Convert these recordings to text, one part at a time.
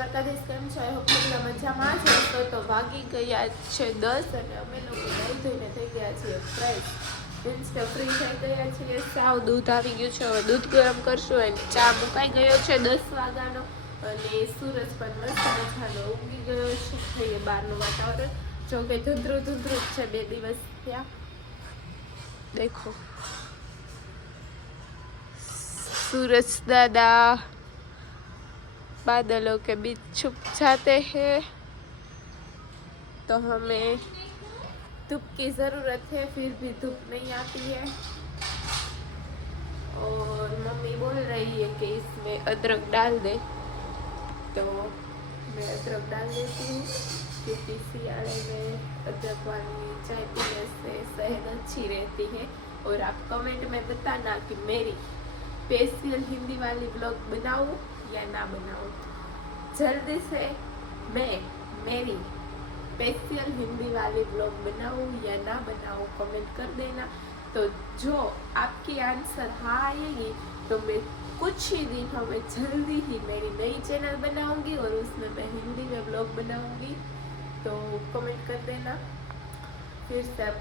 દ્વારકાધીશ કેમ છો? I hope બધા મજામાં છે. તો વાગી ગયા છે 10 અને અમે લોકો નાઈ ધોઈને થઈ ગયા છીએ ફ્રેશ. મીન્સ કે ફ્રી થઈ ગયા છીએ. સાવ દૂધ આવી ગયું છે, હવે દૂધ ગરમ કરશું અને ચા મુકાઈ ગયો છે 10 વાગ્યાનો અને સૂરજ પણ મસ્ત મજાનો ઉગી ગયો છે. થઈ બહારનું વાતાવરણ જો કે ધૂંધળું જ છે 2 દિવસ થયા. देखो सूरज दादा बादलों के बीच छुप जाते हैं, तो हमें धूप की ज़रूरत है, फिर भी धूप नहीं आती है. और मम्मी बोल रही है कि इसमें अदरक डाल दे, तो मैं अदरक डाल देती हूँ क्योंकि सियारे में अदरक वाली चाय पीने से सेहत अच्छी रहती है. और आप कमेंट में बताना कि मेरी स्पेशल हिंदी वाली ब्लॉग बनाऊँ या ना बनाऊँ. जल्दी से मैं मेरी स्पेशल हिंदी वाली ब्लॉग बनाऊँ या ना बनाऊँ कमेंट कर देना. तो जो आपकी आंसर हाँ आएगी तो मैं कुछ ही दिनों में जल्दी ही मेरी नई चैनल बनाऊंगी और उसमें मैं हिंदी में ब्लॉग बनाऊंगी. तो कमेंट कर देना. फिर से आप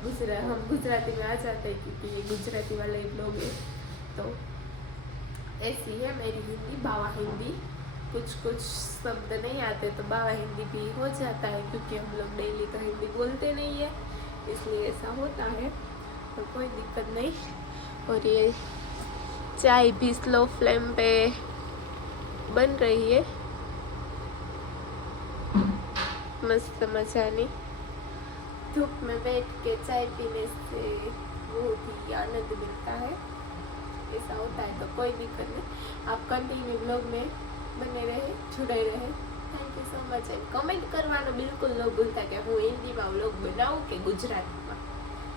हम गुजराती में आ जाते हैं क्योंकि ये गुजराती वाला ही ब्लॉग है. तो ऐसी है मेरी हिंदी, बावा हिंदी. कुछ कुछ शब्द नहीं आते तो बावा हिंदी भी हो जाता है क्योंकि हम लोग डेली तो हिंदी बोलते नहीं है, इसलिए ऐसा होता है. तो कोई दिक्कत नहीं. और ये चाय भी स्लो फ्लेम पे बन रही है मस्त मजानी. धूप में बैठ के चाय पीने से बहुत ही आनंद मिलता है. ऐसा होता है तो कोई दिक्कत नहीं. आप कंटिन्यू ब्लॉग में बने रहे, जुड़े रहे. Thank you so much. And comment करवानो बिल्कुल न भूलता कि હું હિન્દીમાં વ્લોગ બનાવું કે ગુજરાતીમાં.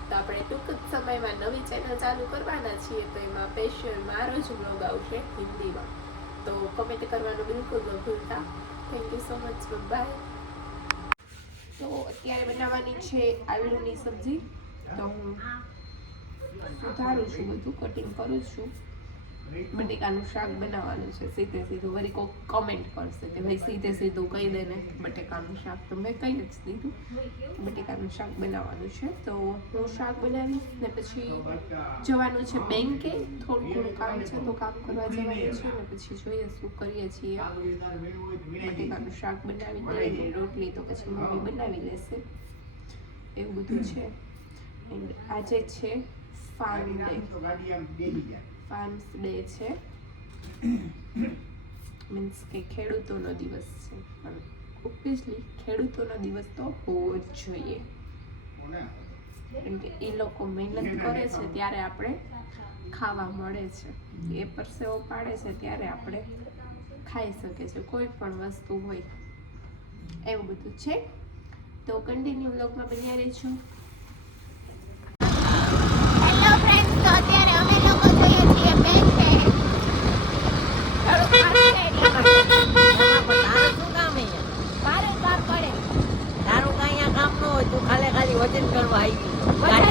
તો આપણે ટૂંક જ સમયમાં નવી ચેનલ ચાલુ કરવાના છીએ, તો એમાં સ્પેશિયલ મારો જ વ્લોગ આવશે હિન્દીમાં. તો કમેન્ટ કરવાનું બિલકુલ ન ભૂલતા. Thank you so much. Bye. તો અત્યારે બનાવવાની છે આલુની સબ્જી. તો હું સુધારું છું, બધું કટિંગ કરું છું. બટેકાનું શાક બનાવવાનું છે સીધે સીધું. વળી કોઈક કમેન્ટ કરશે કે ભાઈ સીધે સીધું કહી દે ને બટેકાનું શાક, તો મેં કહી જ દીધું બટેકાનું શાક બનાવવાનું છે. તો હું શાક બનાવીશ ને પછી જવાનું છે બેંકે. થોડું ઘણું કામ છે તો કામ કરવા જવાનું છે ને પછી જોઈએ શું કરીએ છીએ. બટેકાનું શાક બનાવી રોટલી તો પછી મમ્મી બનાવી લેશે, એવું બધું છે. એન્ડ આજે છે ફાર્મ્સ ડે છે, મીન્સ કે ખેડૂતોનો દિવસ છે. પણ ઓબ્વિયસલી ખેડૂતોનો દિવસ તો હોવો જ જોઈએ, કેમ કે એ લોકો મહેનત કરે છે ત્યારે આપણે ખાવા મળે છે. એ પરસેવો પાડે છે ત્યારે આપણે ખાઈ શકીએ છીએ કોઈ પણ વસ્તુ હોય, એવું બધું છે. તો કન્ટિન્યુ વ્લોગમાં બન્યા રહેજો. હેલો ફ્રેન્ડ્સ, તો અત્યારે અમે લોકો જઈએ છીએ બેંકે. વજન કરવા આવી વજન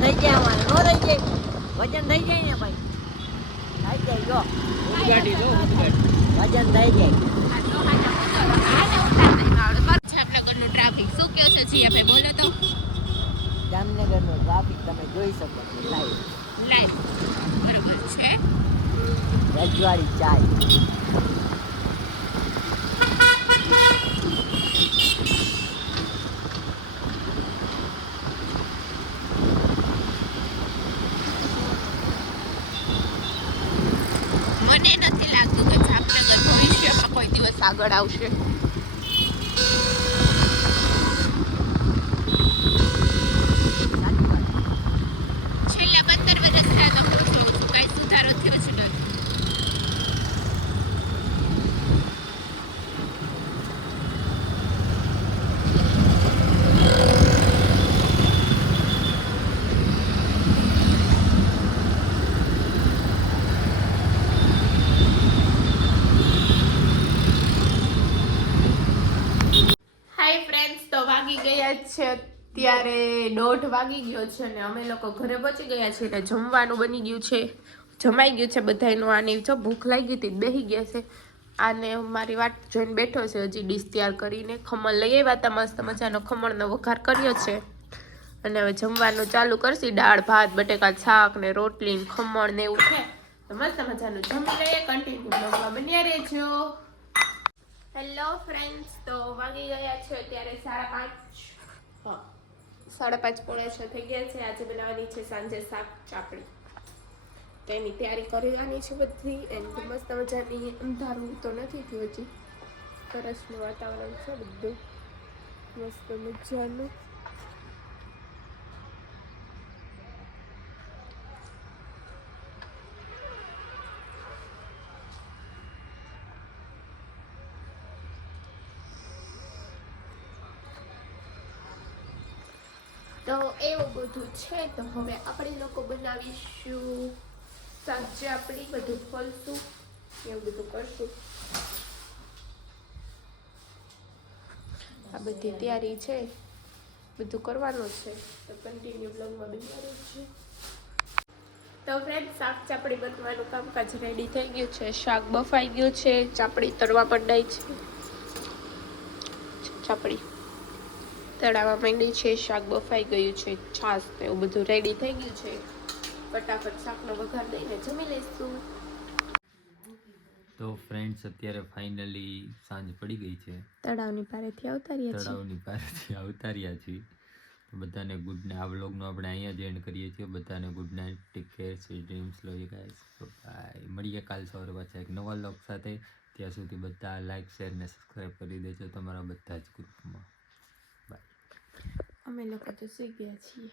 થઈ જાય અમારે નો રહી જાય. વજન થઈ જાય ને ભાઈ, થઈ જાય. જો ગાડી જો વજન થઈ જાય. જામનગરનું ટ્રાફિક શું કહો છો જી? આપણે બોલો તો. જામનગરનો ટ્રાફિક તમે જોઈ શકો છો લાઈવ બરોબર છે. રજવાડી ચાય. મને નથી લાગતું કે જામનગર ભવિષ્યમાં કોઈ દિવસ આગળ આવશે. છેલ્લા 15 વર્ષ થયા તો હું જોઉં છું કઈ સુધારો થયો છે નથી. છે અત્યારે 1:30 વાગી ગયો છે અને અમે લોકો ઘરે પહોંચી ગયા છીએ. એટલે જમવાનું બની ગયું છે. જમાઈ ગયું છે બધાયનું. આની જો ભૂખ લાગી હતી, બેસી ગયા છે. આને મારી વાત જોઈને બેઠો છે હજી ડીશ તૈયાર કરીને. ખમણ લઈ આવ્યા હતા, મસ્ત મજાનો ખમણનો વઘાર કર્યો છે. અને હવે જમવાનું ચાલુ કરશી. દાળ ભાત બટેકા શાક ને રોટલી ને ખમણ ને એવું છે. તો મસ્ત મજાનું જમી લઈએ. કન્ટિન્યુ બ્લોગમાં બન્યા રહેજો. હેલો ફ્રેન્ડ્સ, તો વાગી ગયા છે અત્યારે 5:30. હા, 5:30 પોણા 6 થઈ ગયા છે. આજે બનાવવાની છે સાંજે શાક ચાપડી. તો એની તૈયારી કરવાની છે બધી. એન્ડ મસ્ત મજાની અંધારું તો નથી થયું હજી, સરસનું વાતાવરણ છે બધું મસ્ત મજાનું. તો એવું બધું છે. તો હવે આપણે લોકો બનાવીશું શાક ચાપડી, બધું ખોલશું, એવું બધું કરશું. આ બધી તૈયારી છે, બધું કરવાનું છે. તો કન્ટિન્યુ બ્લોગમાં બન્યા રહેજો. તો ફ્રેન્ડ, શાક ચાપડી બનવાનું કામકાજ રેડી થઈ ગયું છે. શાક બફાઈ ગયું છે, ચાપડી તળવા મંડાઈ છે. ચાપડી તળાવા માંડી છે, શાક બફાઈ ગયું છે, છાશ ને એવું બધું રેડી થઈ ગયું છે. ફટાફટ શાકનો વઘાર દઈને જમી લઈશું. તો ફ્રેન્ડ્સ, અત્યારે ફાઇનલી સાંજ પડી ગઈ છે. તળાવની પારેથી આવતાર્યા છીએ. તળાવની પાસેથી આવતાર્યા છીએ. તો બધાને ગુડ નાઇટ. આ વ્લોગનો આપણે અહીંયા જ એન્ડ કરીએ છીએ. બધાને good night, take care, sweet dreams, love you guys, bye. મળીએ કાલ સવારે પાછા એક નવા વ્લોગ સાથે. ત્યાં સુધી બધા લાઈક, શેર ને સબસ્ક્રાઈબ કરી દેજો તમારા બધા જ ગ્રુપમાં. બાય. અમે લોકો તો સુઈ ગયા છીએ.